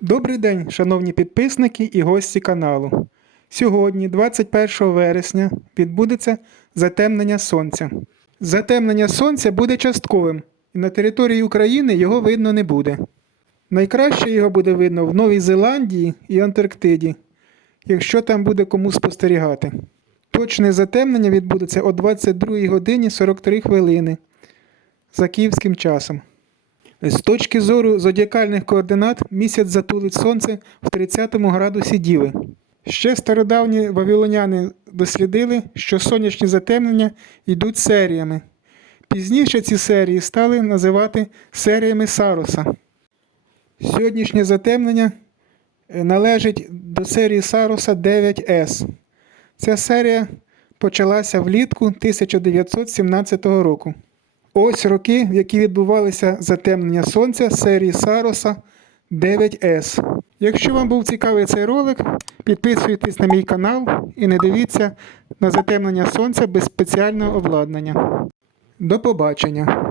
Добрий день, шановні підписники і гості каналу. Сьогодні, 21 вересня, відбудеться затемнення сонця. Затемнення сонця буде частковим, і на території України його видно не буде. Найкраще його буде видно в Новій Зеландії і Антарктиді, якщо там буде кому спостерігати. Точне затемнення відбудеться о 22 годині 43 хвилини за київським часом. З точки зору зодіакальних координат місяць затулить сонце в 30 градусі Діви. Ще стародавні вавилоняни дослідили, що сонячні затемнення йдуть серіями. Пізніше ці серії стали називати серіями Сароса. Сьогоднішнє затемнення е, належить до серії Сароса 9С. Ця серія почалася влітку 1917 року. Ось роки, в які відбувалися затемнення сонця серії Сароса 9С. Якщо вам був цікавий цей ролик, підписуйтесь на мій канал і не дивіться на затемнення сонця без спеціального обладнання. До побачення!